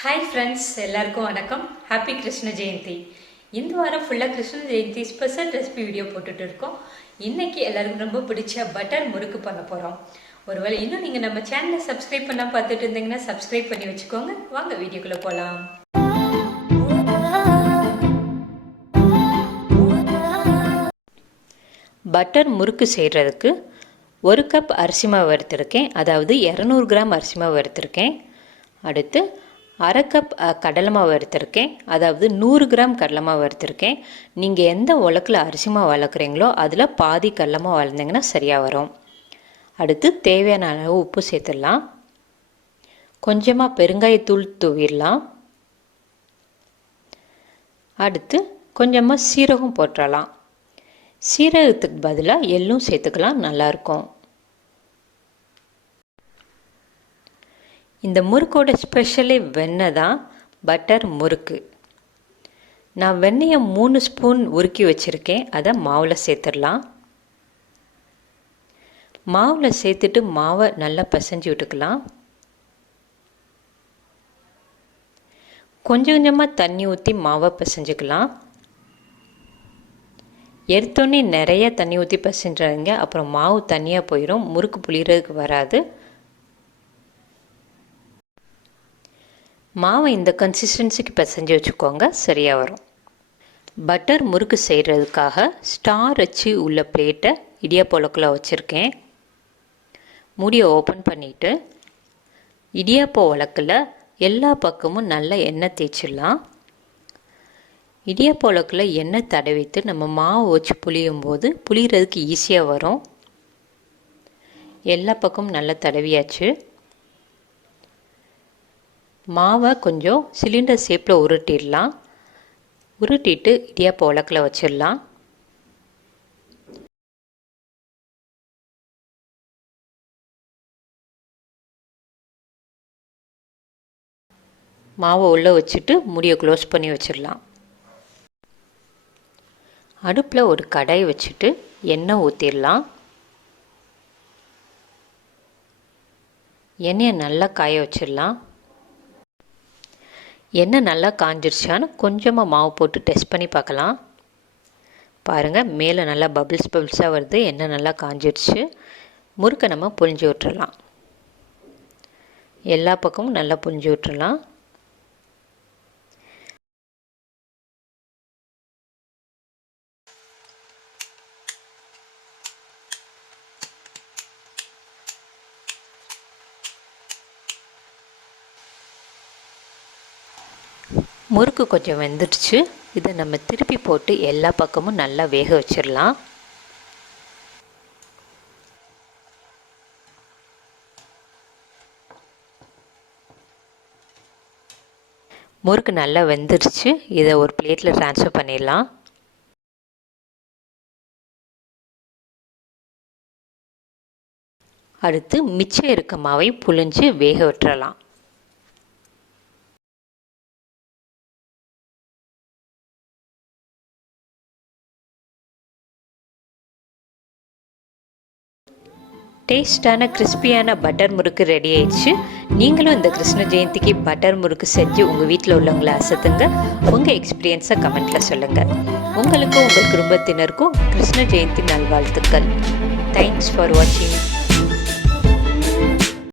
Hi friends, எல்லாருக்கும் வணக்கம். Happy Krishna Jayanthi. இந்த வாரம் ஃபுல்லாக Krishna Jayanthi special recipe video போட்டுட்டு இருக்கோம். இன்னைக்கு எல்லாருக்கும் ரொம்ப பிடிச்ச பட்டர் முறுக்கு பண்ண போகிறோம். ஒருவேளை இன்னும் நீங்கள் நம்ம சேனலை சப்ஸ்கிரைப் பண்ணால் பார்த்துட்டு இருந்தீங்கன்னா சப்ஸ்கிரைப் பண்ணி வச்சுக்கோங்க. வாங்க வீடியோக்குள்ளே போகலாம். பட்டர் முறுக்கு செய்கிறதுக்கு 1 கப் அரிசி மாவு எடுத்திருக்கேன், அதாவது 200 கிராம் அரிசி மாவு எடுத்திருக்கேன். அடுத்து 1/2 கப் கடலை மாவு எடுத்திருக்கேன், அதாவது 100 கிராம் கடலை மாவு எடுத்திருக்கேன். நீங்கள் எந்த உலக்கில் அரிசி மாவு வளர்க்குறீங்களோ அதில் பாதி கடலை மாவு வளர்ந்தீங்கன்னா சரியாக வரும். அடுத்து தேவையான அளவு உப்பு சேர்த்துடலாம். கொஞ்சமாக பெருங்காயத்தூள் தூவிடலாம். அடுத்து கொஞ்சமாக சீரகம் போட்டுடலாம். சீரகத்துக்கு பதிலாக எள்ளும் சேர்த்துக்கலாம், நல்லாயிருக்கும். இந்த முறுக்கோட ஸ்பெஷலே வெண்ணெய் தான், பட்டர் முறுக்கு. நான் வெண்ணெயை 3 ஸ்பூன் உருக்கி வச்சுருக்கேன், அதை மாவில் சேர்த்துடலாம். மாவில் சேர்த்துட்டு மாவை நல்லா பிசைஞ்சு விட்டுக்கலாம். கொஞ்சம் கொஞ்சமாக தண்ணி ஊற்றி மாவை பிசைஞ்சுக்கலாம். எடுத்தோடனே நிறைய தண்ணி ஊற்றி பிசைஞ்சாங்க, அப்புறம் மாவு தண்ணியாக போயிடும், முறுக்கு புளியறதுக்கு வராது. மாவை இந்த கன்சிஸ்டன்சிக்கு பிசைஞ்சு வச்சுக்கோங்க, சரியாக வரும். பட்டர் முறுக்கு செய்கிறதுக்காக ஸ்டார் வச்சு உள்ள பிளேட்டை இடியாப்ப உலக்கில் வச்சுருக்கேன். மூடியை ஓப்பன் பண்ணிவிட்டு இடியாப்ப உலக்கில் எல்லா பக்கமும் நல்லா எண்ணெய் தேய்ச்சிடலாம். இடியாப்ப உலக்கில் எண்ணெய் தடவிட்டு நம்ம மாவு வச்சு புளியும் போது புளியறதுக்கு ஈஸியாக வரும். எல்லா பக்கமும் நல்லா தடவியாச்சு. மாவை கொஞ்சம் சிலிண்டர் ஷேப்பில் உருட்டிடலாம். உருட்டிட்டு இடியாப்ப உலக்கில் வச்சிடலாம். மாவை உள்ளே வச்சுட்டு மூடியை க்ளோஸ் பண்ணி வச்சிடலாம். அடுப்பில் ஒரு கடாய் வச்சுட்டு எண்ணெய் ஊற்றிடலாம். எண்ணெயை நல்லா காய வச்சிடலாம். எண்ணெய் நல்லா காஞ்சிருச்சான்னு கொஞ்சமாக மாவு போட்டு டெஸ்ட் பண்ணி பார்க்கலாம். பாருங்கள், மேலே நல்லா பபிள்ஸாக வருது, எண்ணெய் நல்லா காஞ்சிருச்சு. முறுக்கை நம்ம புழிஞ்சு விட்டுறலாம். எல்லா பக்கமும் நல்லா புழிஞ்சு விட்டுறலாம். முறுக்கு கொஞ்சம் வெந்துடுச்சு. இதை நம்ம திருப்பி போட்டு எல்லா பக்கமும் நல்லா வேக வச்சிடலாம். முறுக்கு நல்லா வெந்துடுச்சு. இதை ஒரு பிளேட்டில் ட்ரான்ஸ்ஃபர் பண்ணிடலாம். அடுத்து மிச்சம் இருக்க மாவை புழிஞ்சு வேக விட்டுறலாம். டேஸ்டான கிறிஸ்பியான பட்டர் முறுக்கு ரெடி ஆயிடுச்சு. நீங்களும் இந்த கிருஷ்ண ஜெயந்திக்கு பட்டர் முறுக்கு செஞ்சு உங்கள் வீட்டில் உள்ளவங்களை அசத்துங்க. உங்கள் எக்ஸ்பீரியன்ஸை கமெண்ட்டில் சொல்லுங்கள். உங்களுக்கும் உங்கள் குடும்பத்தினருக்கும் கிருஷ்ண ஜெயந்தி நல்வாழ்த்துக்கள். தேங்க்ஸ் ஃபார் வாட்சிங்.